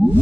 This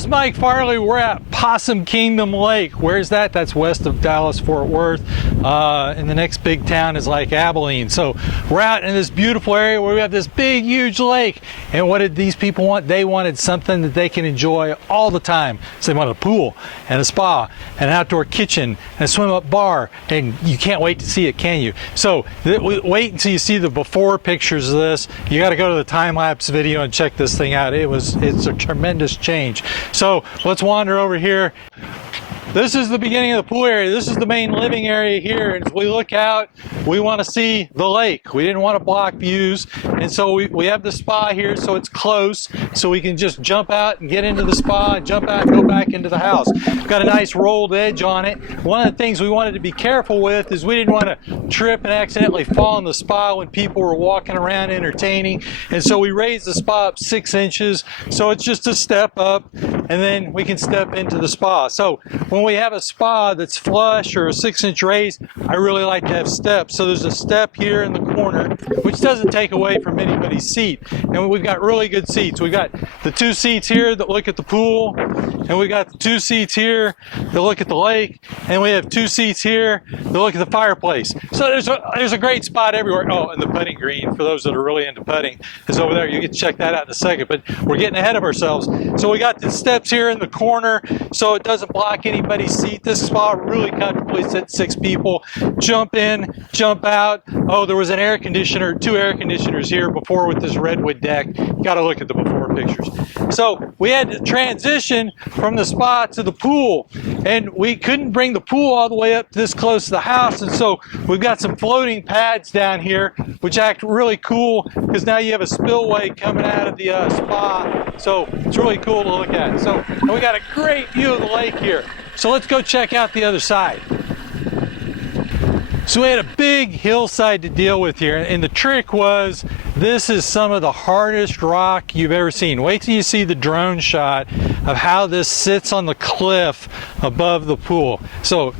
is Mike Farley. We're at Possom Kingdom Lake. Where's that? That's west of Dallas, Fort Worth. And the next big town is like Abilene. So we're out in this beautiful area where we have this big, huge lake. And what did these people want? They wanted something that they can enjoy all the time. So they wanted a pool and a spa and an outdoor kitchen and a swim-up bar. And you can't wait to see it, can you? So wait until you see the before pictures of this. You got to go to the time-lapse video and check this thing out. It's a tremendous change. So let's wander over here. This is the beginning of the pool area. This is the main living area here. And as we look out, we want to see the lake. We didn't want to block views. And so we have the spa here, so it's close. So we can just jump out and get into the spa and jump out and go back into the house. We've got a nice rolled edge on it. One of the things we wanted to be careful with is we didn't want to trip and accidentally fall in the spa when people were walking around entertaining. And so we raised the spa up 6 inches. So it's just a step up, and then we can step into the spa. So when we have a spa that's flush or a 6-inch raise, I really like to have steps. So there's a step here in the corner, which doesn't take away from anybody's seat. And we've got really good seats. We've got the 2 seats here that look at the pool, and we got the 2 seats here that look at the lake, and we have 2 seats here that look at the fireplace. So there's a great spot everywhere. Oh, and the putting green, for those that are really into putting, is over there. You can check that out in a second, but we're getting ahead of ourselves. So we got the steps here in the corner so it doesn't block anybody's seat. This spa really comfortably sits 6 people. Jump in, jump out. Oh, there was an air conditioner, 2 air conditioners here before with this redwood deck. You got to look at the before pictures. So we had to transition from the spa to the pool, and we couldn't bring the pool all the way up this close to the house, and so we've got some floating pads down here which act really cool because now you have a spillway coming out of the spa, so it's really cool to look at. So and we got a great view of the lake here. So let's go check out the other side. So we had a big hillside to deal with here, and the trick was this is some of the hardest rock you've ever seen. Wait till you see the drone shot of how this sits on the cliff above the pool. So,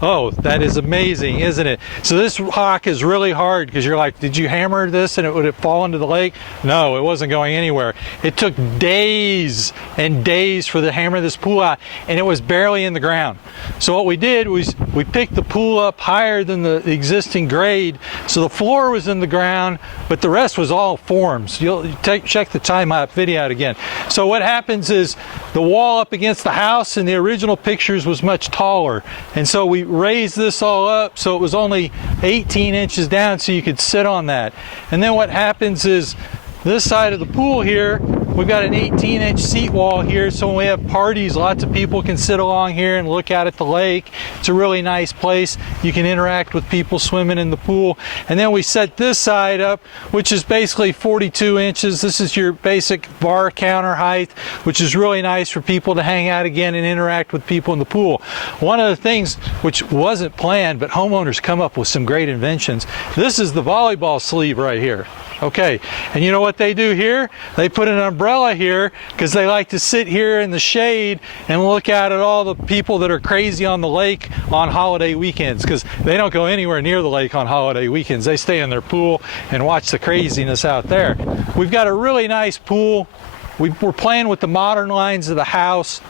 oh, that is amazing, isn't it? So this rock is really hard because you're like, did you hammer this and would it fall into the lake? No, it wasn't going anywhere. It took days and days for the hammer this pool out, and it was barely in the ground. So what we did was we picked the pool up higher than the existing grade, so the floor was in the ground, but the rest was all forms. You'll check the time-lapse video out again. So what happens is the wall up against the house in the original pictures was much taller, and so we raised this all up so it was only 18 inches down so you could sit on that. And then what happens is this side of the pool here, we've got an 18-inch seat wall here, so when we have parties, lots of people can sit along here and look out at the lake. It's a really nice place. You can interact with people swimming in the pool. And then we set this side up, which is basically 42 inches. This is your basic bar counter height, which is really nice for people to hang out again and interact with people in the pool. One of the things which wasn't planned, but homeowners come up with some great inventions. This is the volleyball sleeve right here. Okay, and you know what they do here? They put an umbrella here because they like to sit here in the shade and look out at all the people that are crazy on the lake on holiday weekends, because they don't go anywhere near the lake on holiday weekends. They stay in their pool and watch the craziness out there. We've got a really nice pool. We're playing with the modern lines of the house.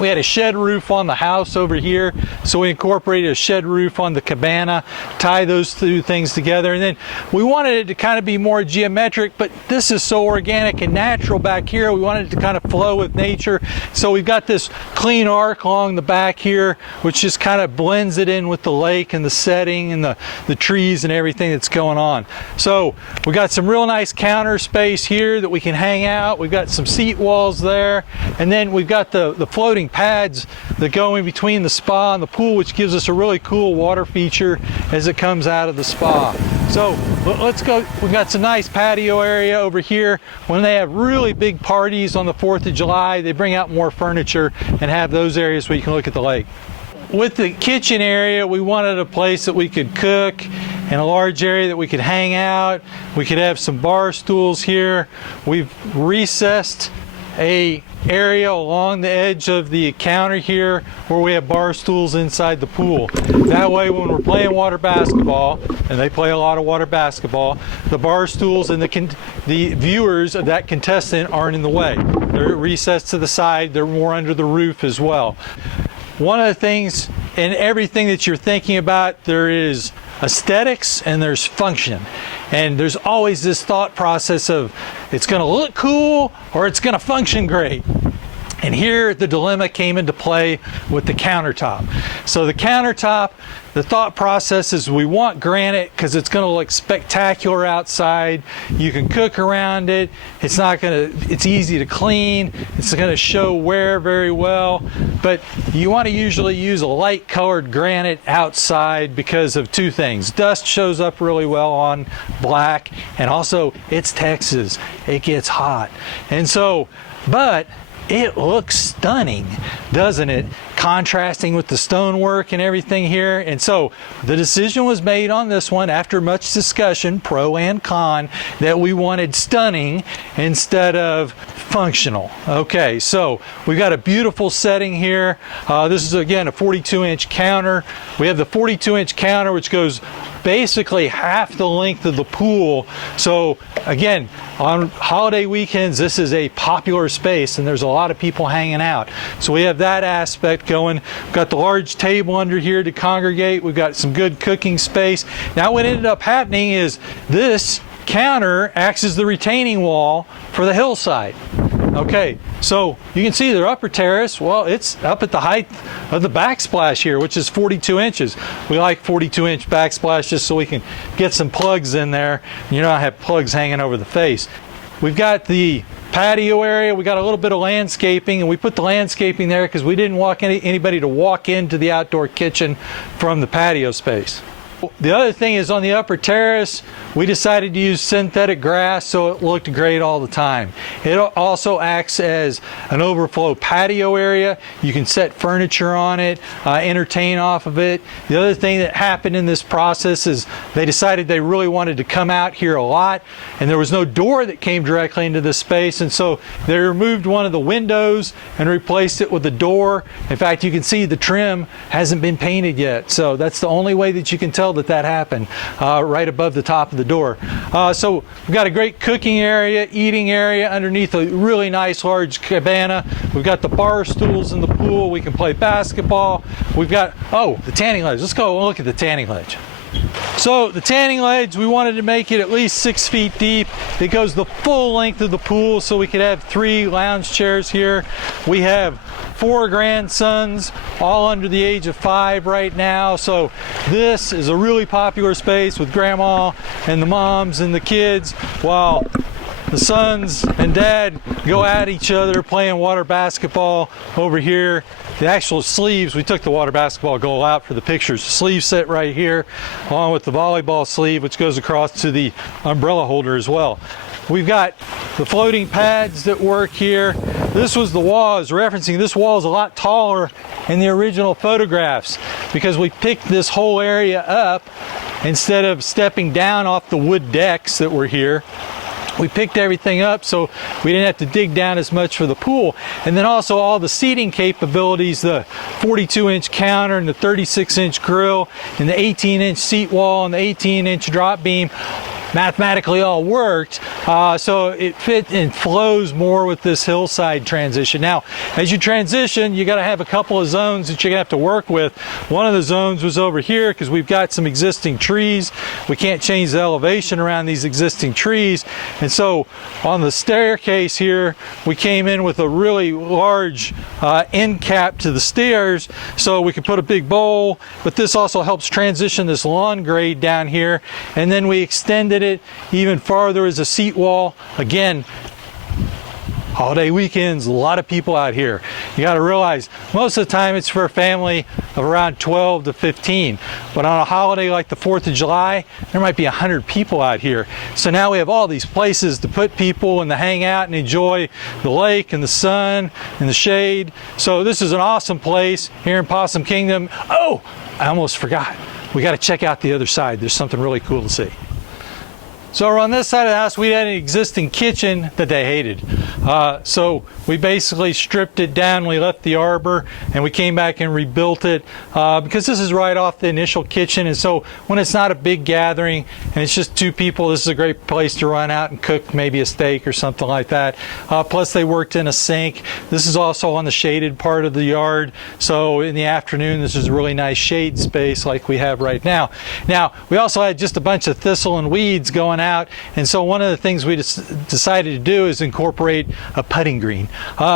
We had a shed roof on the house over here, so we incorporated a shed roof on the cabana, tie those 2 things together, and then we wanted it to kind of be more geometric, but this is so organic and natural back here. We wanted it to kind of flow with nature, so we've got this clean arc along the back here, which just kind of blends it in with the lake and the setting and the trees and everything that's going on. So we got some real nice counter space here that we can hang out. We've got some seat walls there, and then we've got the floating pads that go in between the spa and the pool, which gives us a really cool water feature as it comes out of the spa. So let's go. We've got some nice patio area over here. When they have really big parties on the 4th of July, they bring out more furniture and have those areas where you can look at the lake. With the kitchen area, we wanted a place that we could cook and a large area that we could hang out. We could have some bar stools here. We've recessed a area along the edge of the counter here where we have bar stools inside the pool. That way when we're playing water basketball, and they play a lot of water basketball, the bar stools and the viewers of that contestant aren't in the way. They're recessed to the side, they're more under the roof as well. One of the things in everything that you're thinking about, there is aesthetics and there's function. And there's always this thought process of it's going to look cool or it's going to function great. And here the dilemma came into play with the countertop. So the countertop, the thought process is we want granite because it's going to look spectacular outside. You can cook around it. It's easy to clean. It's going to show wear very well. But you want to usually use a light colored granite outside because of two things. Dust shows up really well on black, and also it's Texas. It gets hot. And so, but it looks stunning, doesn't it? Contrasting with the stonework and everything here. And so the decision was made on this one after much discussion, pro and con, that we wanted stunning instead of functional. Okay, so we've got a beautiful setting here. This is again a 42-inch counter. We have the 42-inch counter which goes basically half the length of the pool. So again, on holiday weekends, this is a popular space and there's a lot of people hanging out. So we have that aspect going. We've got the large table under here to congregate. We've got some good cooking space. Now what ended up happening is this counter acts as the retaining wall for the hillside. Okay, so you can see their upper terrace, well, it's up at the height of the backsplash here, which is 42 inches. We like 42-inch backsplash just so we can get some plugs in there. You don't have plugs hanging over the face. We've got the patio area. We got a little bit of landscaping, and we put the landscaping there because we didn't want anybody to walk into the outdoor kitchen from the patio space. The other thing is on the upper terrace, we decided to use synthetic grass so it looked great all the time. It also acts as an overflow patio area. You can set furniture on it, entertain off of it. The other thing that happened in this process is they decided they really wanted to come out here a lot, and there was no door that came directly into this space, and so they removed one of the windows and replaced it with a door. In fact, you can see the trim hasn't been painted yet, so that's the only way that you can tell that happened, right above the top of the door. So we've got a great cooking area, eating area underneath a really nice large cabana. We've got the bar stools in the pool. We can play basketball. We've got, oh, the tanning ledge. Let's go look at the tanning ledge. So the tanning ledge, we wanted to make it at least 6 feet deep. It goes the full length of the pool so we could have 3 lounge chairs here. We have 4 grandsons, all under the age of 5 right now. So this is a really popular space with grandma and the moms and the kids, while the sons and dad go at each other playing water basketball over here. The actual sleeves, we took the water basketball goal out for the pictures. The sleeve set right here, along with the volleyball sleeve, which goes across to the umbrella holder as well. We've got the floating pads that work here. This was the wall I was referencing. This wall is a lot taller in the original photographs because we picked this whole area up instead of stepping down off the wood decks that were here. We picked everything up so we didn't have to dig down as much for the pool. And then also all the seating capabilities, the 42-inch counter and the 36-inch grill and the 18-inch seat wall and the 18-inch drop beam mathematically all worked, so it fit and flows more with this hillside transition. Now, as you transition, you got to have a couple of zones that you're gonna have to work with. One of the zones was over here because we've got some existing trees. We can't change the elevation around these existing trees, and so on the staircase here, we came in with a really large end cap to the stairs so we could put a big bowl, but this also helps transition this lawn grade down here, and then we extended it even farther as a seat wall. Again, holiday weekends, a lot of people out here. You got to realize most of the time it's for a family of around 12 to 15, but on a holiday like the 4th of July, there might be 100 people out here. So now we have all these places to put people and to hang out and enjoy the lake and the sun and the shade. So this is an awesome place here in Possum Kingdom. Oh, I almost forgot. We got to check out the other side. There's something really cool to see. So on this side of the house, we had an existing kitchen that they hated. So we basically stripped it down. We left the arbor and we came back and rebuilt it because this is right off the initial kitchen. And so when it's not a big gathering and it's just 2 people, this is a great place to run out and cook maybe a steak or something like that. Plus they worked in a sink. This is also on the shaded part of the yard. So in the afternoon, this is a really nice shade space like we have right now. Now, we also had just a bunch of thistle and weeds going out. And so one of the things we decided to do is incorporate a putting green.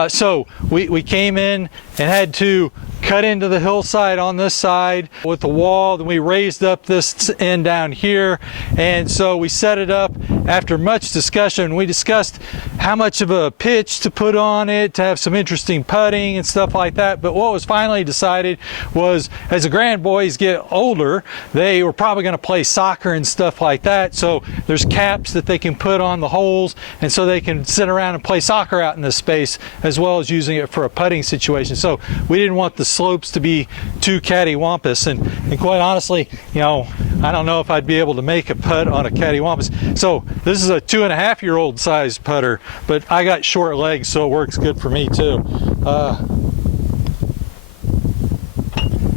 So we came in and had to cut into the hillside on this side with the wall. Then we raised up this end down here, and so we set it up. After much discussion, we discussed how much of a pitch to put on it to have some interesting putting and stuff like that. But what was finally decided was, as the grand boys get older, they were probably going to play soccer and stuff like that. So there's caps that they can put on the holes, and so they can sit around and play soccer out in this space, as well as using it for a putting situation. So we didn't want the slopes to be too cattywampus, and quite honestly, you know, I don't know if I'd be able to make a putt on a cattywampus. So this is a 2.5-year-old size putter, but I got short legs, so it works good for me too.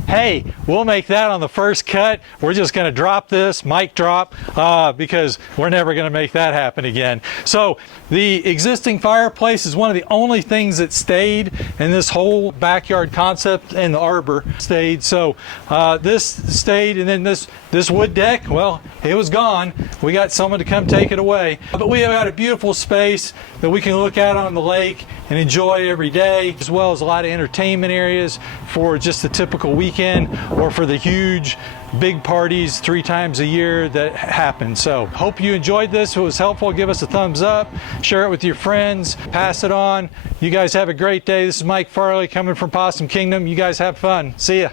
Hey, we'll make that on the first cut. We're just going to drop this, mic drop, because we're never going to make that happen again. So the existing fireplace is one of the only things that stayed in this whole backyard concept, and the arbor stayed. So this stayed, and then this wood deck, well, it was gone. We got someone to come take it away. But we have got a beautiful space that we can look out on the lake and enjoy every day, as well as a lot of entertainment areas for just the typical weekend or for the huge big parties 3 times a year that happen. So hope you enjoyed this. If it was helpful, give us a thumbs up, share it with your friends, pass it on. You guys have a great day. This is Mike Farley coming from Possum Kingdom. You guys have fun. See ya.